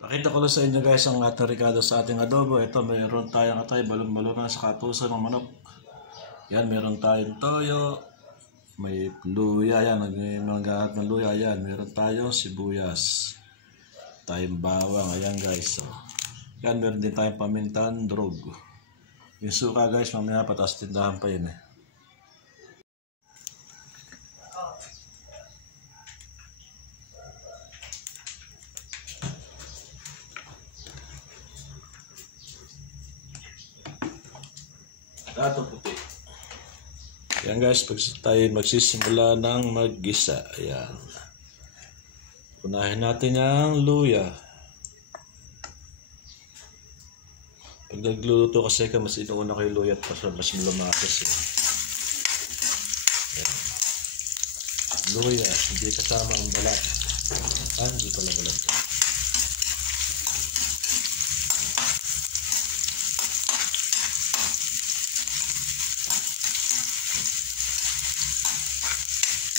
Pakita ko lang sa inyo guys ang ating rekado sa ating adobo. Ito mayroon tayong balon-balon sa katuso ng manok. Yan, meron tayong toyo, may luya, yan, may mga ng luya, yan. Meron tayong sibuyas, tayong bawang, ayan guys. So, yan, meron din tayong pamintan, drog. Yung suka guys, mamaya patas tindahan pa yun eh. Dato puti. Yan guys, pag tayo magsisimula ng maggisa, ayan. Unahin natin yung luya. Pag nagluluto kasi ka, mas inuuna ko yung luya at mas lumakis eh. Ayan. Luya, hindi kasama ang balat. Hindi pala balat.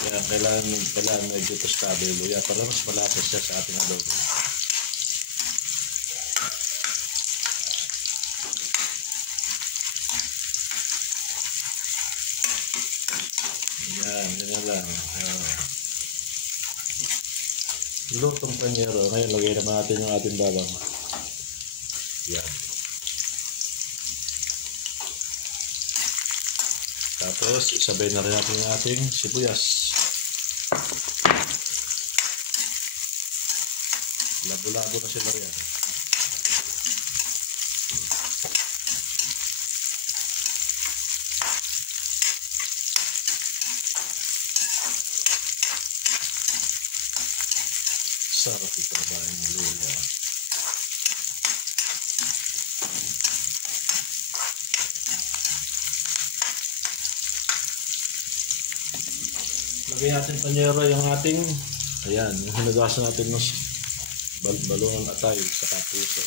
Kaya kailangan medyo tostado yung luya para mas malapit siya sa ating adobo. Yan, ganyan lang. Lutong panyero. Ngayon, lagay naman natin yung ating bawang. Yan. Tapos, isabay na rin natin yung ating sibuyas. Labo-labo na sila yan. Sarap itrabahin yung luya. Lagay natin panyero yung ating, ayan, yung hinugasan natin ng balon atay sa katuso.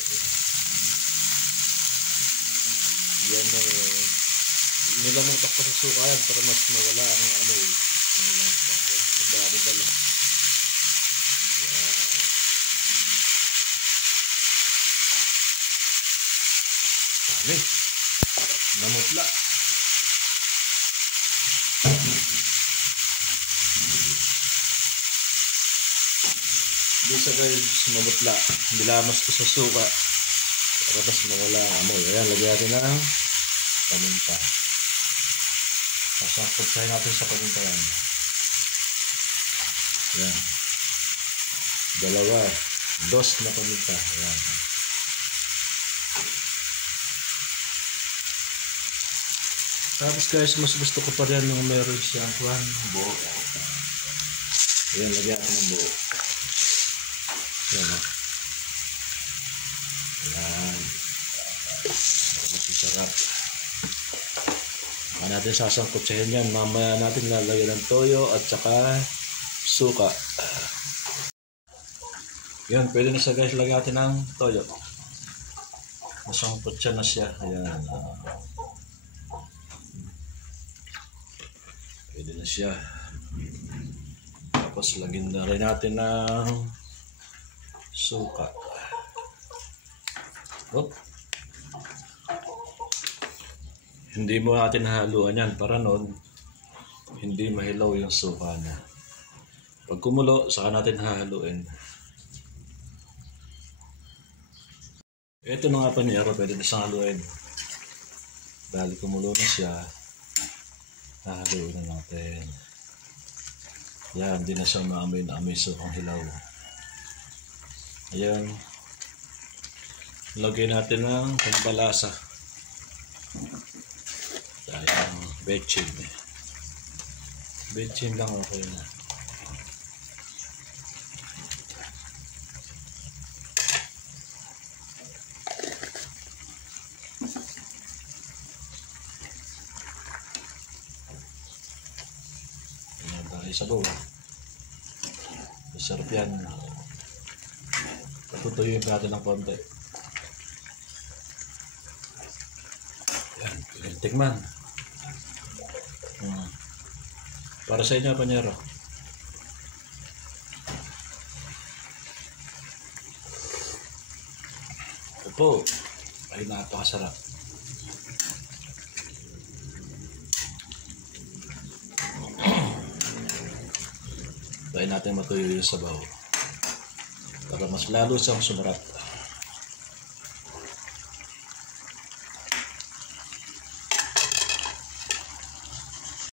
Yan na, nilamang takpa sa suka yan para mas mawala ang ano eh. Sabari pala. Yan. Dami. Namutla. Bisa guys, mamutla. Bilamas ko sa suka para mas mawala ang amoy. Ayan, lagyan natin ng paminta. Sasakot natin sa paminta yan. Ayan. Dalawa. Dos na paminta. Ayan. Tapos guys, mas gusto ko pa rin yung meron siyang buo. Ayan, lagyan natin ng buo. Ayan o. Ayan. Mas sarap. Baka natin sasangkutsahin yan. Mamaya natin lalagyan ng toyo at saka suka. Ayan, pwede na siya guys. Lagyan natin ng toyo. Masangkutsa na siya. Ayan. Pwede na siya. Tapos lagyan na rin natin ng suka. Oop. Hindi mo natin haluan yan para noon hindi mahilaw yung suka na. Pag kumulo, saka natin hahaluin. Ito na nga panyero, pwede na siyang haluin. Dahil kumulo na siya, hahaluin na natin. Yan, hindi na siya maamoy na amoy sukang hilaw. Ayan. Lagyan natin ng pagbalasa. Ayan, betchin. Betchin lang okay na. Ayan, dahil sabaw. Masarap yan. Tutuyuin natin ng konti. Yan, tingnan. Para sa inyo, panyero. po ay napakasarap. Kaya natin matuyo yung sabaw para mas lalo siyang sumarap.